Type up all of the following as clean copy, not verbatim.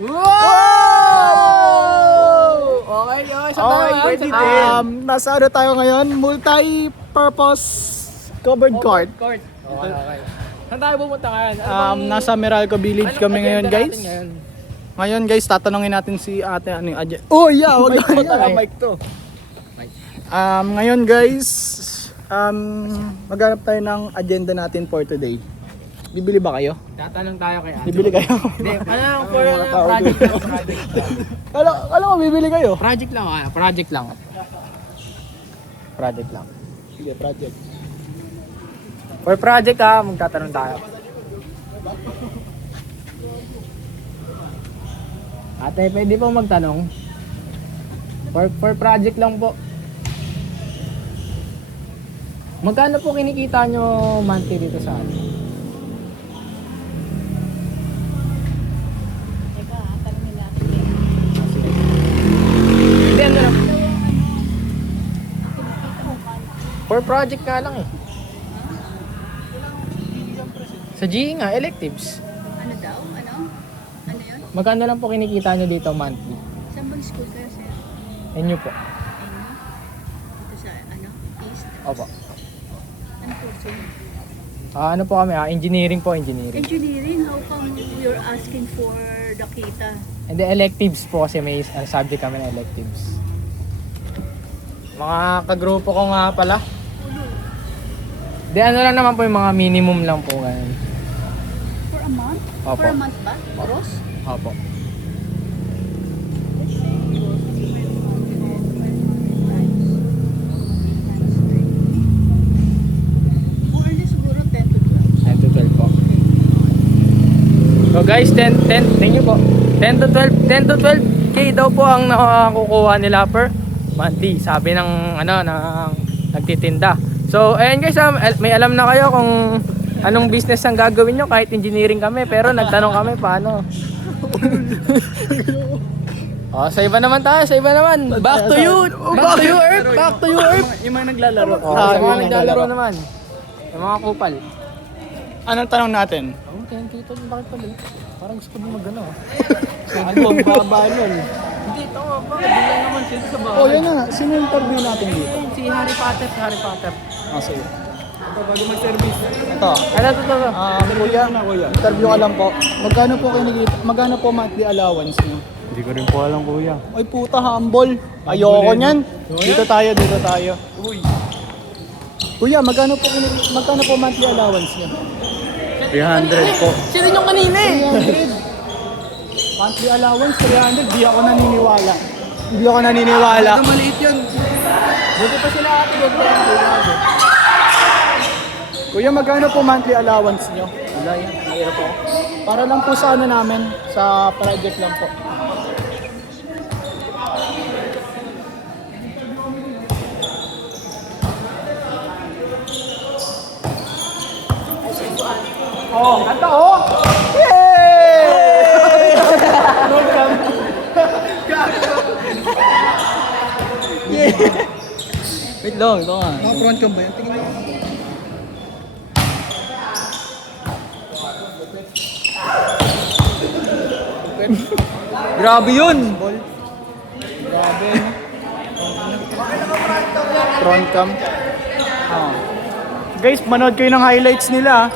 Wow! Okay, Pwede din. Nasa ano tayo ngayon? Multi-purpose covered court. Court. Okay. Saan tayo pumunta ngayon? Nasa Meralco Village kami ngayon, guys. Ngayon, guys, tatanungin natin si ate ano yung agenda. Oh, yeah, wag na mic to. Ngayon, guys, maghanap tayo ng agenda natin for today. Bibili ba kayo? Tatanong tayo kay ate. Bibili kayo? Hindi, project lang. Alam ko, bibili kayo? Project lang. Sige, project. For project magtatanong tayo. Ate, pwede po magtanong? For project lang po. Magkano po kinikita nyo monthly dito sa atin? Hindi, ano lang. For project nga lang eh. Sa GE nga, electives. Ano daw? Ano? Ano yun? Magkano lang po kinikita nyo dito monthly? Saan bang school kayo, sir? Inyo po. Ano? Dito sa, ano? East? Opo. Ano course yun? Ano po kami engineering po, engineering. Engineering, how come you're asking for the kita? And the electives po kasi may subject kami na electives. Mga kagrupo ko nga pala. Di ano lang naman po yung mga minimum lang po ganun. For a month? Opo. For a month ba? Gross? Opo. More or less siguro 10 to 12. 10 to 12 po. So guys, 10, thank you po. 10 to 12K daw po ang nakukuha nila per monthly. Sabi ng nagtitinda. So ayun guys, may alam na kayo kung anong business ang gagawin nyo kahit engineering kami. Pero nagtanong kami paano. Sa iba naman tayo, sa iba naman. Back to you Earth. Back to you Earth. Yung mga naglalaro. Sa mga naglalaro naman. Yung mga kupal. Anong tanong natin? Oh, 10K to, bakit pala? Parang gusto ko mag-ano. Ano, baba nun. Hindi, ito nga ba? Hindi naman sila sa bahay. Oh, yan na. Sino yung interview natin dito? Si Harry Potter. Sige. Bago mag-service. Ito. Ano to? Kuya, interview ka lang po. Magkano po monthly allowance niyo? Hindi ko rin po alam, kuya. Ay puta, humble. Ayoko niyan. Dito tayo. Uy. Kuya, magkano po monthly allowance niyo? 300 po. Sino yung kanina eh? 300. Monthly allowance, 300. Di ako naniniwala. Maliit yun. Buti pa sila ate. Kuya, magkano po monthly allowance niyo? Wala yan. Mahirap po. Para lang po sa ano namin, sa project lang po. Oh, kanta oh! Yay! Wait lang, ito nga. Front cam ba yan? Tingin mo. Grabe yun! Grabe, no? Front cam. Oh. Guys, manood kayo ng highlights nila.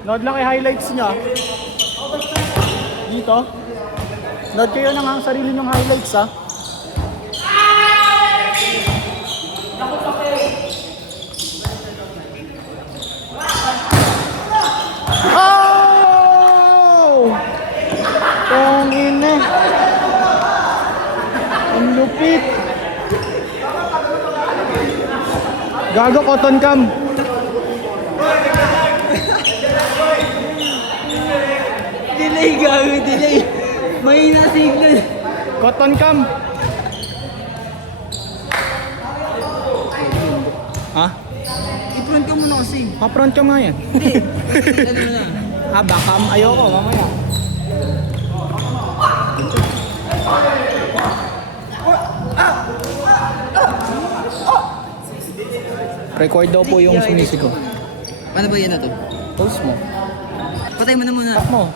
Nood lang kayo highlights niya. Dito. Nood kayo ng sarili nyong highlights, ha. Oh! Tangina. Ang lupit. Gago, cotton cam. Delay. Mahina signal. Cotton cam. Ha? I-front ka muna kasi. Pa-front cam nga yan. Ano na? Back cam. Ayoko, mamaya. Record daw po yung sumisigaw. Paano ba yan na to? Post mo. Patay mo na muna. Mo.